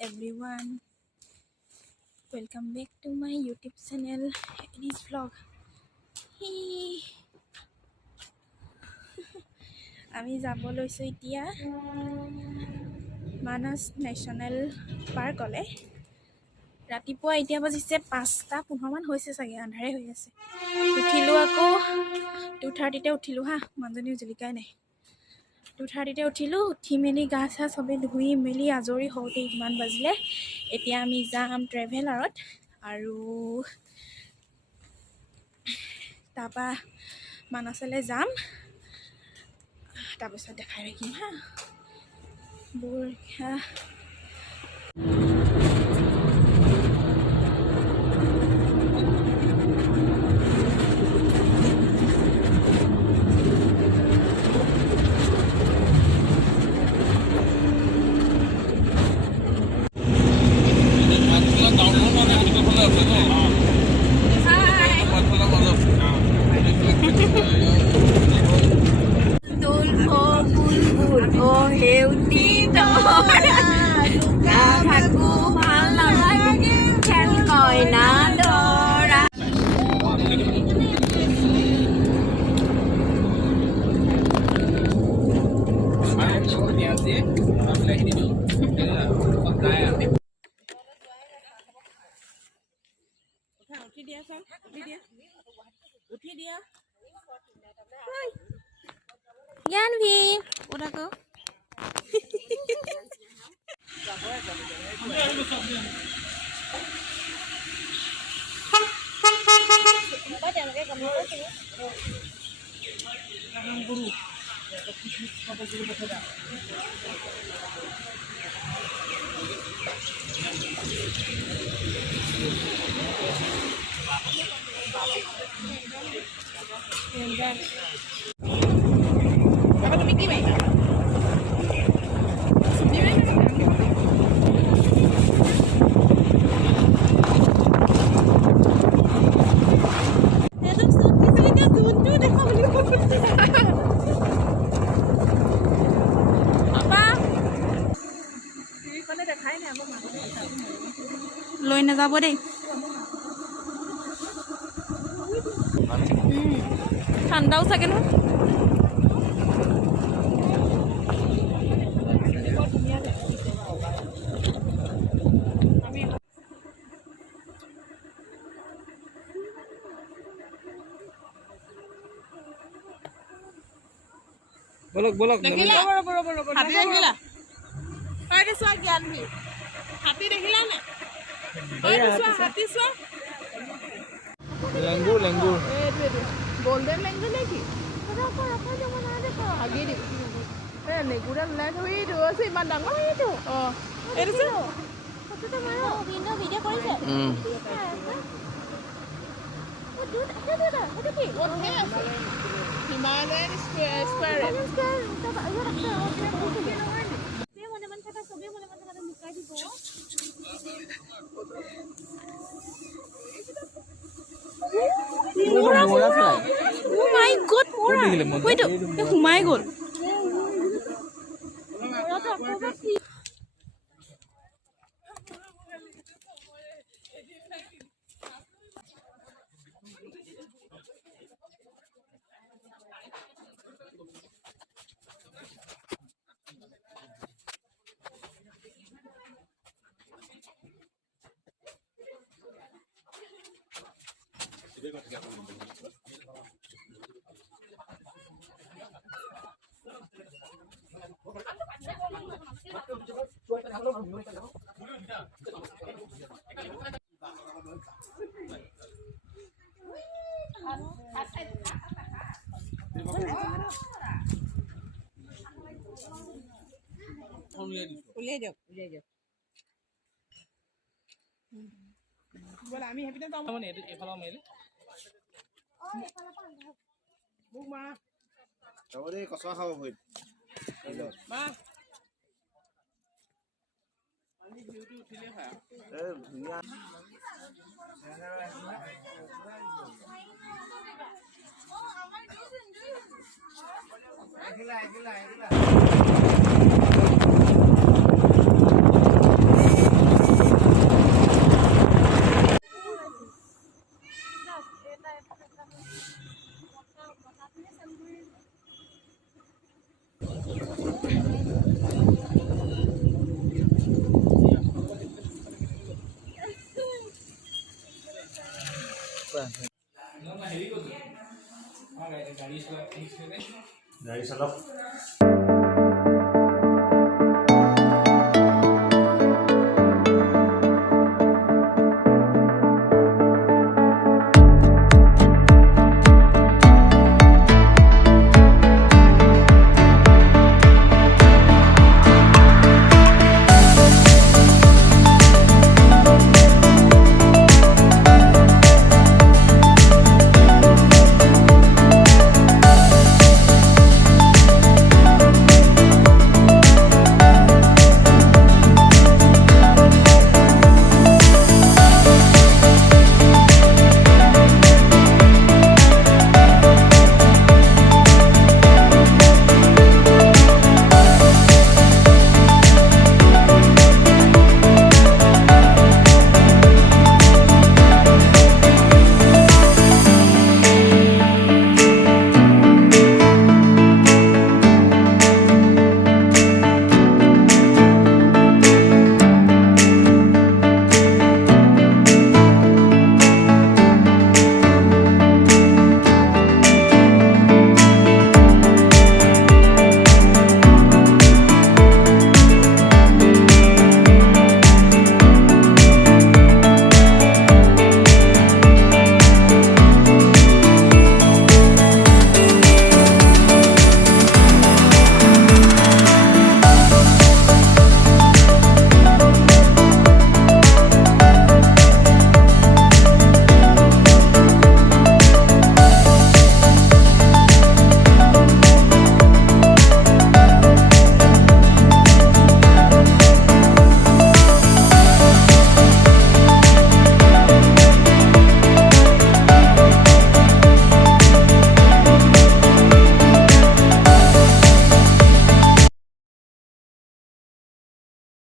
everyone, welcome back to my YouTube channel Eddie's vlog. আমি যাব লৈছো এতিয়া মানস নেশ্যনেল পাৰ্কলে। ৰাতিপুৱা এতিয়া বাজিছে 5:15 মান হৈছে চাগে, আন্ধাৰে হৈ আছে। উঠিলো আকৌ 2:30তে উঠিলো হা, মানুহজনী জিলিকাই নাই। 2:30তে উঠিলো, উঠি মেলি গা চা চবে ধুই মেলি আজৰি হওঁতে ইমান বাজিলে। এতিয়া আমি যাম ট্ৰেভেলাৰত আৰু তাৰপৰা মানসলৈ যাম। তাৰপিছত দেখাই ৰাখিম হা বঢ়িয়া। Yanvi, udah kok. Apa tuh Mickey Mouse? লৈ নাযাব দেই, ঠাণ্ডাও চাগে ন। बोलक बोलक देखिला हाथी देखिला काय दिसवा ज्ञान भी हाथी देखिला ने काय दिसवा हाथी सो लंगूर लंगूर गोल्डन लंगूर देखी रखो जो बना देखो आगे देख ए नेगुरा लाइट हुई तो से मान डांगर हुई तो এরিছে ফটোটা মারো ভিডিও করেছে ও দুধ এটা কি ওঠে আছে হিমালয়ান স্কয়ার তবে আইও রাখতে ওকে বুঝে না হয় না সে মনে মনে থাকা সবে মনে মনে থাকা লুকাই দিব मोरा फ्लाई ও মাই গড, মোৰা ওইটো সোমাই গ'ল। উলিয়াই দিয়ক বলা আমি হেপিনে যাম মানে এফালা মেলি বুক মা তবে কচা খাব ভইত মা পানী ভিউটো উঠিলে হয় এ ধুনিয়া এগিলা গাড়ী চলক